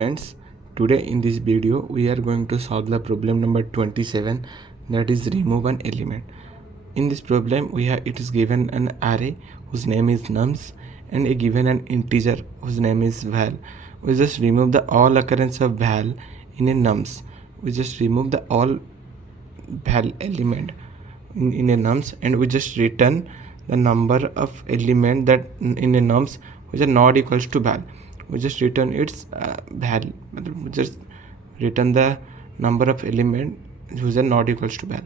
Friends, today in this video we are going to solve the problem number 27, that is remove an element. In this problem it is given an array whose name is nums and a given an integer whose name is val. We just remove the all occurrence of val in a nums. We just remove the all val element in a nums and we just return the number of element that in a nums which are not equals to val. We just return its val. We just return the number of element which are not equals to val.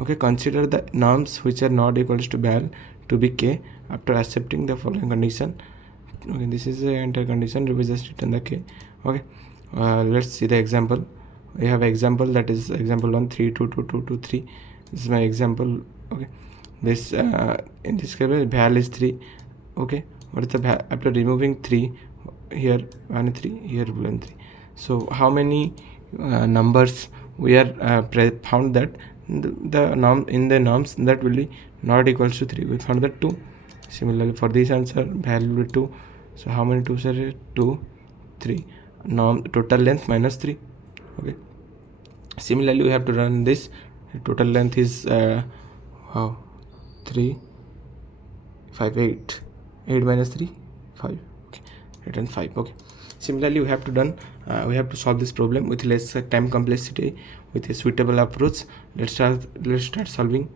Okay, consider the nums which are not equals to val to be k after accepting the following condition. Okay, this is the enter condition. We just return the k. Okay, let's see the example. We have example, that is example 1 3 2 2 2 2 3. This is my example. Okay, this in this case val is 3. Okay, what is the val after removing 3? Here 1 3, here 1 3. So how many numbers we are found that the norm in the norms that will be not equals to 3? We found that 2. Similarly for this answer value will be 2. So how many 2s are here? 2 3. Norm total length minus 3. Okay, similarly we have to run this. Total length is 3 5 8 minus 3 5. Okay, return 5. Okay, similarly we have to solve this problem with less time complexity with a suitable approach. Let's start solving.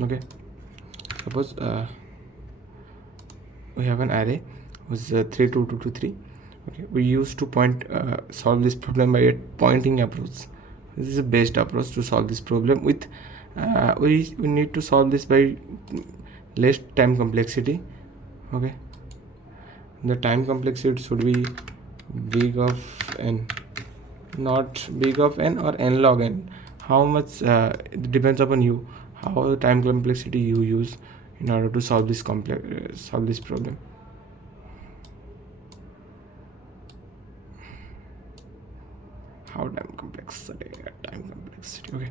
Okay, suppose we have an array with 3 2 2 2 3. Okay, we used to solve this problem by a pointing approach. This is the best approach to solve this problem with we need to solve this by less time complexity. Okay, the time complexity should be big of n, not big of n or n log n. How much it depends upon you, how the time complexity you use in order to solve this problem. How time complexity. Okay,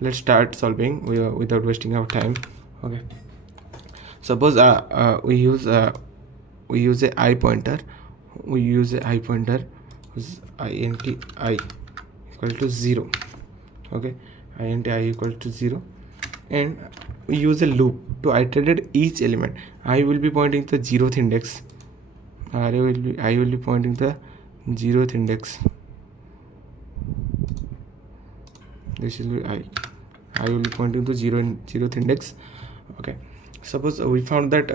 let's start solving without wasting our time. Okay, suppose we use a I pointer. We use a I pointer whose int I equal to 0. Okay, int I equal to 0, and we use a loop to iterate each element. I will be pointing the 0th index. I will be pointing the 0th index. This will be I will be pointing to 0th index. Okay, suppose we found that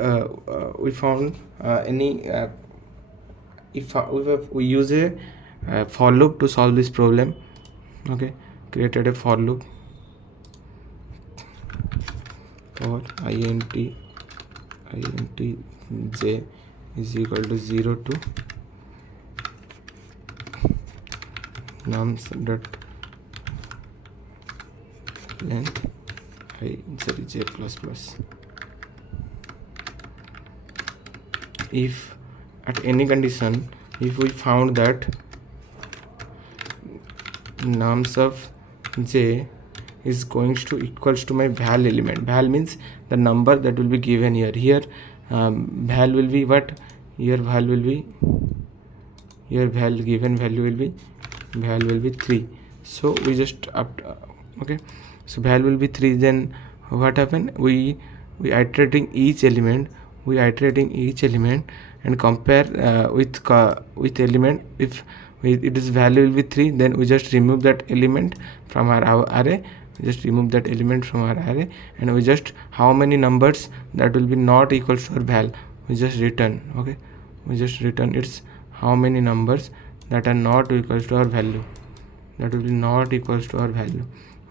we use a for loop to solve this problem. Okay, created a for loop for int j is equal to 0 to nums dot length j plus plus. If at any condition, if we found that nums of j is going to equals to my val element. Val means the number that will be given here. Val will be what? Here val will be, here given value will be 3. So we just okay, so val will be 3. Then what happened? We iterating each element and compare with element. If it is value will be 3, then we just remove that element from our array. We just remove that element from our array, and we just how many numbers that will be not equal to our val, we just return. Okay, we just return its how many numbers that are not equal to our value, that will be not equals to our value.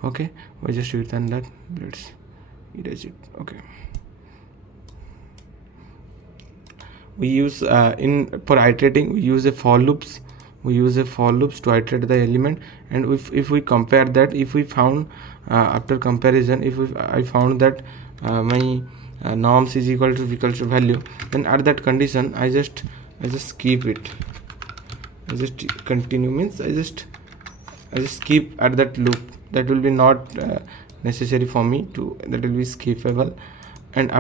Okay, we just return that. Let's erase it. Okay, we use for iterating we use a for loops. We use a for loops to iterate the element, and if we compare that, if we found after comparison, I found that my norms is equal to value, then at that condition I just skip it. I just continue means I just skip at that loop. That will be not necessary for me to, that will be skippable. And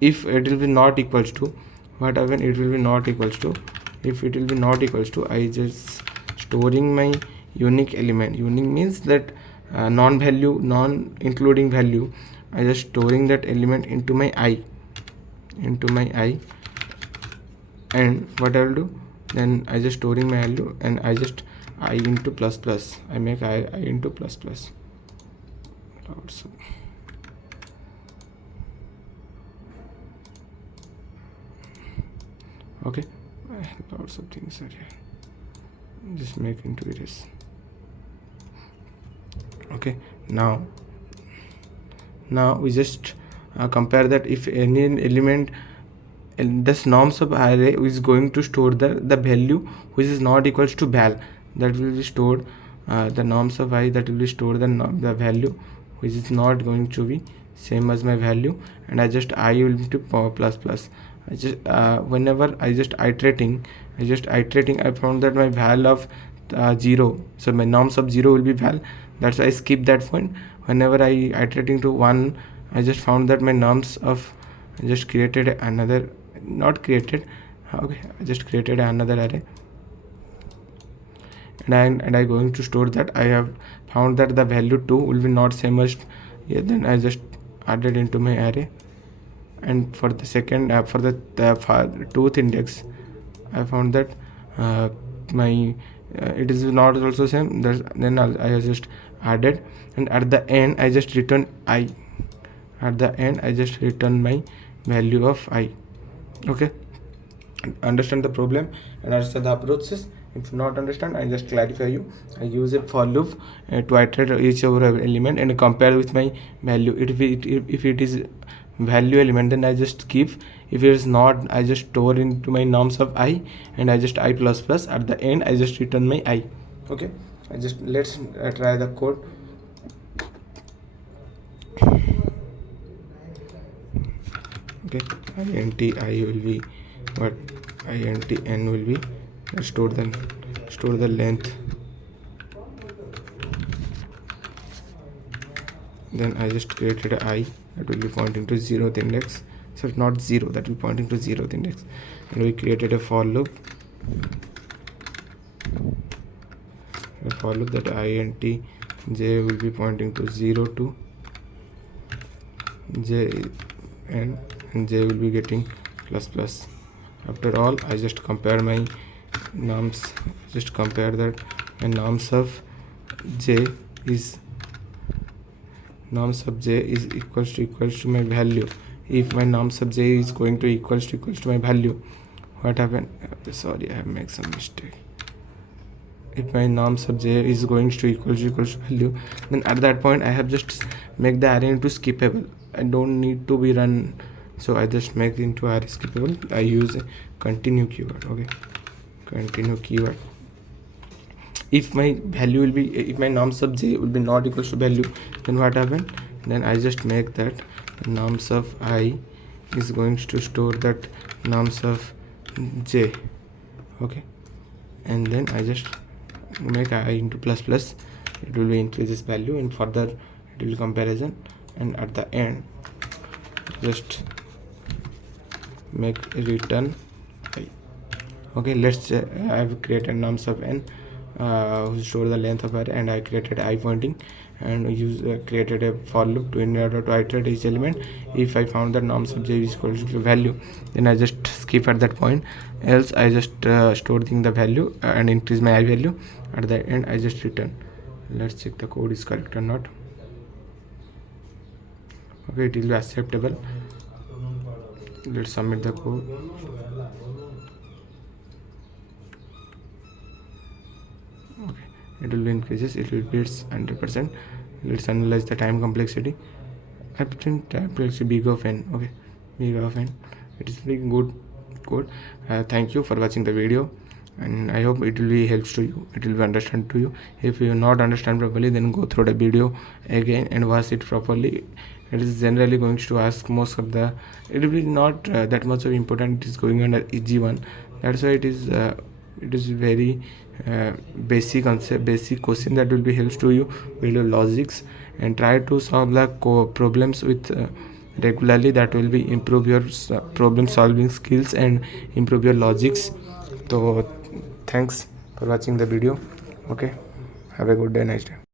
if it will be not equals to, what happen, it will be not equals to, if it will be not equals to, I just storing my unique element. Unique means that non-value, non-including value. I just storing that element into my I, and what I will do, then I just storing my value, and I just I into plus plus, I make I into plus plus. Okay, lots of things are here, just make into erase. Okay, now we just compare that if any element, and this norms of array is going to store the value which is not equals to val, that will be stored, the norms of I, that will be stored the value which is not going to be same as my value, and I just I will to plus plus. I just whenever I just iterating, I found that my val of 0, so my norms of 0 will be val, that's why I skip that point. Whenever I iterating to 1, I just found that my norms of, I just created another, not created, okay, I just created another array, and I going to store that. I have found that the value 2 will be not same as, yeah, then I just added into my array. And for the second for the tooth index, I found that my it is not also same, then I just added, and at the end I just return I, at the end I just return my value of I. Okay, understand the problem and understand the approaches. If you not understand, I just clarify you. I use a for loop to iterate each of element and compare with my value. If it is value element, then I just keep. If it is not, I just store into my norms of I, and I just I plus plus, at the end I just return my I. Okay, I just let's try the code. Okay, int I will be what, int n will be store the length, then I just created a I that will be pointing to 0th index, so not 0, that will be pointing to 0th index, and we created a for loop that int j will be pointing to 0 to j, and j will be getting plus plus. After all, I just compare my norms, just compare that my norms of j is equals to my value. If my norms of j is going to equals to my value, what happened, sorry, I have made some mistake. If my norms of j is going to equals to value, then at that point I have just make the array into skippable. I don't need to be run, so I just make into array skippable. I use a continue keyword. Okay, continue keyword. If my value will be, if my norms of j will be not equals to value, then what happened, then I just make that norms of I is going to store that norms of j. Okay, and then I just make I into plus plus, it will be increases value, and further it will comparison, and at the end just make a return I. Okay, let's say I have created norms of n who store the length of array, and I created I pointing, and created a for loop in order to iterate each element. If I found that norms of j is equal to value, then I just skip at that point, else I just storing the value and increase my I value. At the end I just return. Let's check the code is correct or not. Okay, it will be acceptable. Let's submit the code. Okay, it will be increases, it will be 100%. Let's analyze the time complexity. I put in time complexity big of n. Okay, big of n, it is very good code. Thank you for watching the video, and I hope it will be helps to you, it will be understand to you. If you not understand properly, then go through the video again and watch it properly. It is generally going to ask most of the, it will be not that much of important, it is going under easy one, that's why it is very basic concept, basic question that will be helps to you build your logics, and try to solve the problems with regularly. That will be improve your problem solving skills and improve your logics. So thanks for watching the video. Okay, have a good day, nice day.